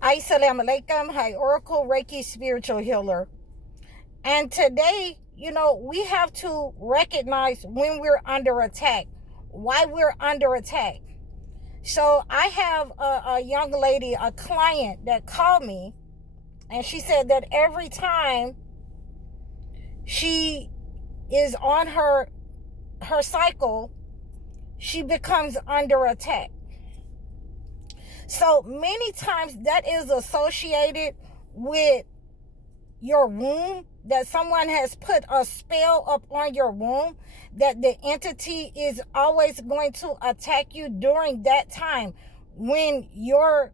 Assalamu alaikum. Hi, Oracle Reiki Spiritual Healer. And today, we have to recognize when we're under attack, why we're under attack. So I have a young lady, a client that called me, and she said that every time she is on her cycle, she becomes under attack. So many times that is associated with your womb, that someone has put a spell up on your womb, that the entity is always going to attack you during that time when your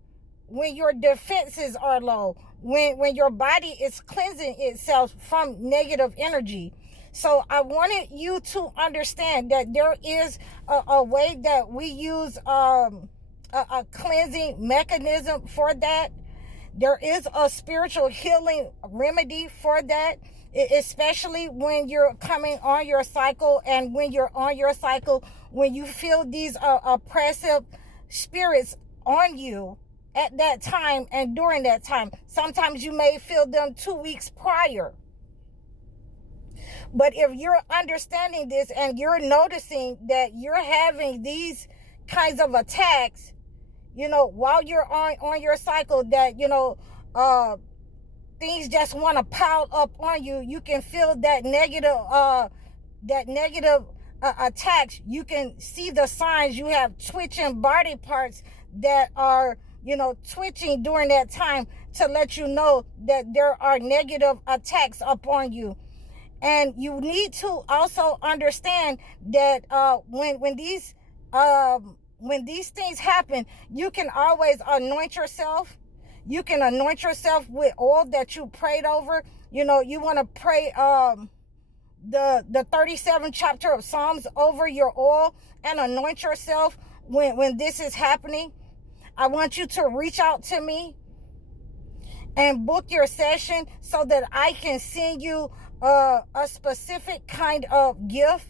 defenses are low, when your body is cleansing itself from negative energy. So I wanted you to understand that there is a way that we use a cleansing mechanism for that. There is a spiritual healing remedy for that, especially when you're coming on your cycle, and when you're on your cycle, when you feel these oppressive spirits on you at that time and during that time. Sometimes you may feel them 2 weeks prior. But if you're understanding this and you're noticing that you're having these kinds of attacks, while you're on your cycle, that, things just want to pile up on you. You can feel that negative attacks. You can see the signs. You have twitching body parts that are, twitching during that time to let you know that there are negative attacks upon you. And you need to also understand that when these things happen, you can always anoint yourself. You can anoint yourself with oil that you prayed over. You want to pray the 37th chapter of Psalms over your oil and anoint yourself when this is happening. I want you to reach out to me and book your session so that I can send you a specific kind of gift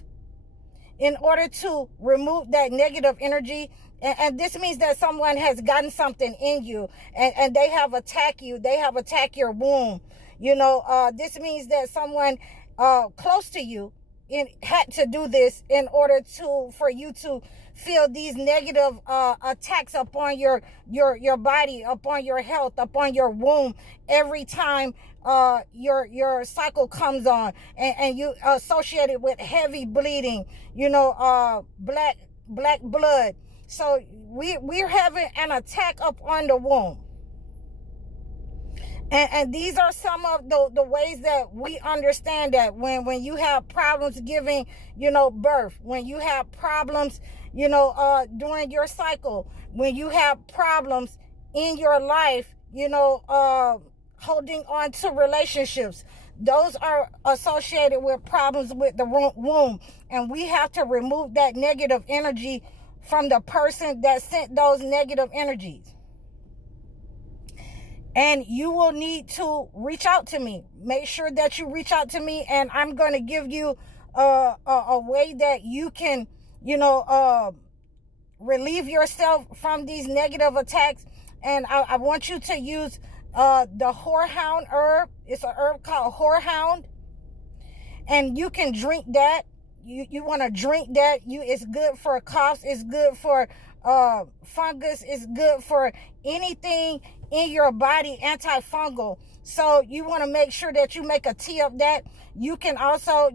in order to remove that negative energy. And this means that someone has gotten something in you, and they have attacked you. They have attacked your womb. This means that someone close to you had to do this in order for you to feel these negative attacks upon your body, upon your health, upon your womb every time your cycle comes on, and you associate it with heavy bleeding, black blood. So we're having an attack up on the womb. And these are some of the ways that we understand that when you have problems giving, birth, when you have problems, during your cycle, when you have problems in your life, holding on to relationships, those are associated with problems with the womb. And we have to remove that negative energy from the person that sent those negative energies. And you will need to reach out to me. Make sure that you reach out to me, and I'm going to give you a way that you can, relieve yourself from these negative attacks. And I want you to use the Horehound herb. It's an herb called Horehound, and you can drink that. You want to drink that. It's good for coughs. It's good for fungus. It's good for anything in your body, antifungal. So you want to make sure that you make a tea of that. You can also,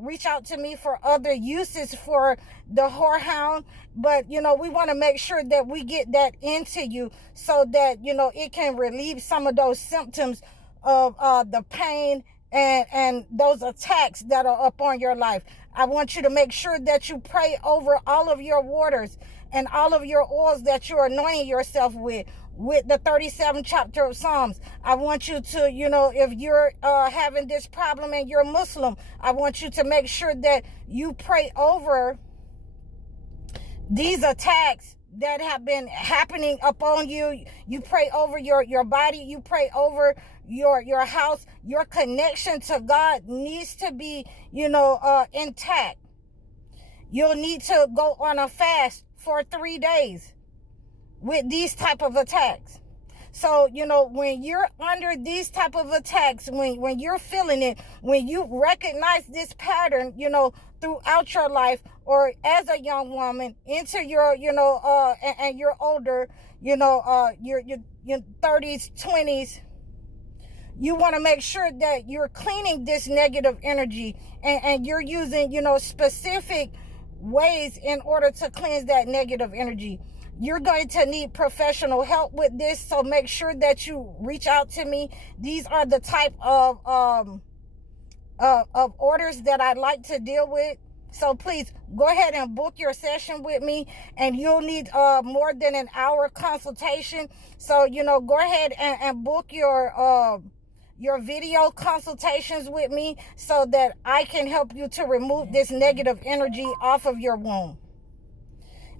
reach out to me for other uses for the Horehound. But, we want to make sure that we get that into you so that, it can relieve some of those symptoms of the pain and those attacks that are up on your life. I want you to make sure that you pray over all of your waters and all of your oils that you're anointing yourself with the 37th chapter of Psalms. I want you to, if you're having this problem and you're Muslim, I want you to make sure that you pray over these attacks that have been happening upon you. You pray over your body. You pray over your house. Your connection to God needs to be, intact. You'll need to go on a fast for 3 days with these type of attacks. So, you know, when you're under these type of attacks, when you're feeling it, when you recognize this pattern, you know, throughout your life, or as a young woman into your, you know, and you're older, you know, your 30s, 20s, you want to make sure that you're cleaning this negative energy, and you're using, you know, specific ways in order to cleanse that negative energy. You're going to need professional help with this, so make sure that you reach out to me. These are the type of orders that I like to deal with. So please go ahead and book your session with me, and you'll need more than an hour consultation. So, you know, go ahead and book your video consultations with me, so that I can help you to remove this negative energy off of your womb.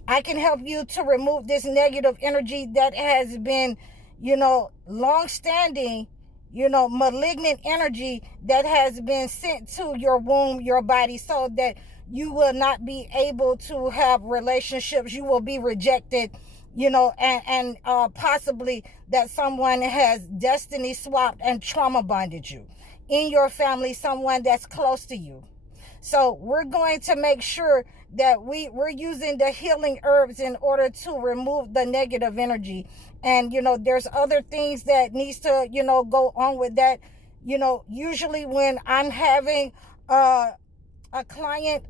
I can help you to remove this negative energy that has been, you know, long-standing, you know, malignant energy that has been sent to your womb, your body, so that you will not be able to have relationships. You will be rejected, you know, and possibly that someone has destiny swapped and trauma bonded you in your family, someone that's close to you. So we're going to make sure that we're using the healing herbs in order to remove the negative energy. And, you know, there's other things that needs to, you know, go on with that. You know, usually when I'm having a client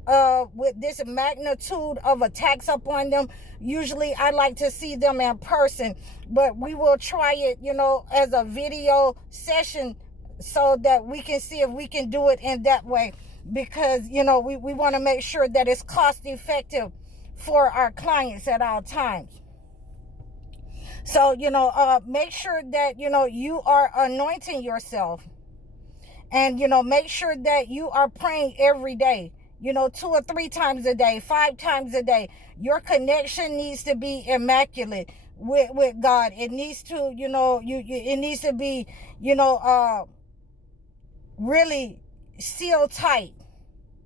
with this magnitude of attacks upon them, usually I like to see them in person, but we will try it, you know, as a video session, so that we can see if we can do it in that way, because, you know, we want to make sure that it's cost effective for our clients at all times. So, you know, make sure that, you know, you are anointing yourself. And, you know, make sure that you are praying every day, you know, 2 or 3 times a day, 5 times a day. Your connection needs to be immaculate with God. It needs to, you know, it needs to be, you know, really sealed tight.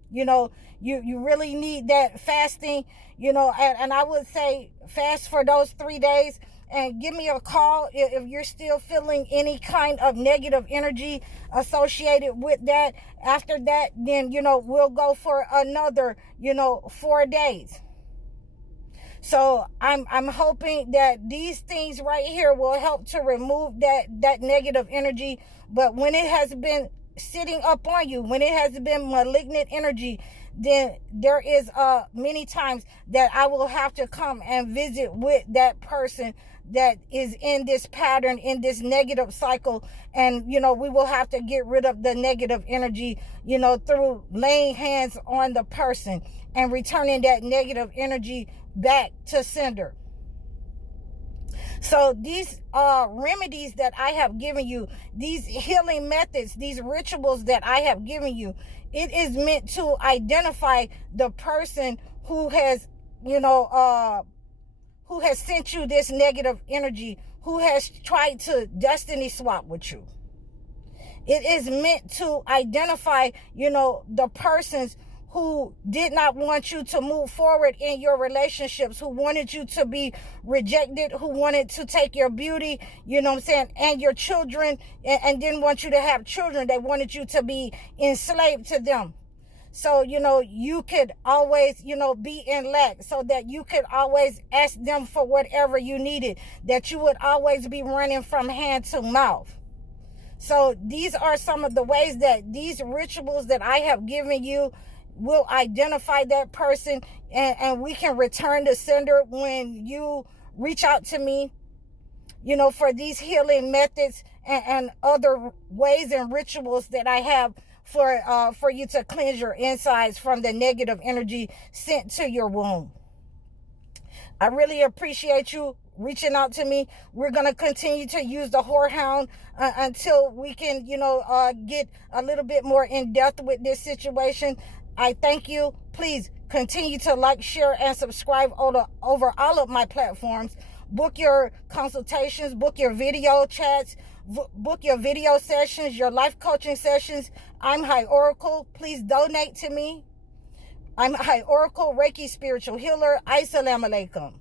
You know, you really need that fasting, you know, and I would say fast for those 3 days. And give me a call if you're still feeling any kind of negative energy associated with that. After that, then, you know, we'll go for another, you know, 4 days. So I'm hoping that these things right here will help to remove that negative energy. But when it has been sitting up on you, when it has been malignant energy, then there is many times that I will have to come and visit with that person that is in this pattern, in this negative cycle. And, you know, we will have to get rid of the negative energy, you know, through laying hands on the person and returning that negative energy back to sender. So these remedies that I have given you, these healing methods, these rituals that I have given you, it is meant to identify the person who has, you know, who has sent you this negative energy, who has tried to destiny swap with you. It is meant to identify, you know, the persons who did not want you to move forward in your relationships, who wanted you to be rejected, who wanted to take your beauty, you know what I'm saying, and your children, and didn't want you to have children. They wanted you to be enslaved to them. So, you know, you could always, you know, be in lack, so that you could always ask them for whatever you needed, that you would always be running from hand to mouth. So these are some of the ways that these rituals that I have given you will identify that person, and we can return the sender when you reach out to me, you know, for these healing methods and other ways and rituals that I have for you to cleanse your insides from the negative energy sent to your womb. I really appreciate you reaching out to me. We're going to continue to use the Horehound until we can, you know, get a little bit more in depth with this situation. I thank you. Please continue to like, share, and subscribe over all of my platforms. Book your consultations, book your video chats, book your video sessions, your life coaching sessions. I'm High Oracle. Please donate to me. I'm High Oracle, Reiki spiritual healer. Assalamu alaikum.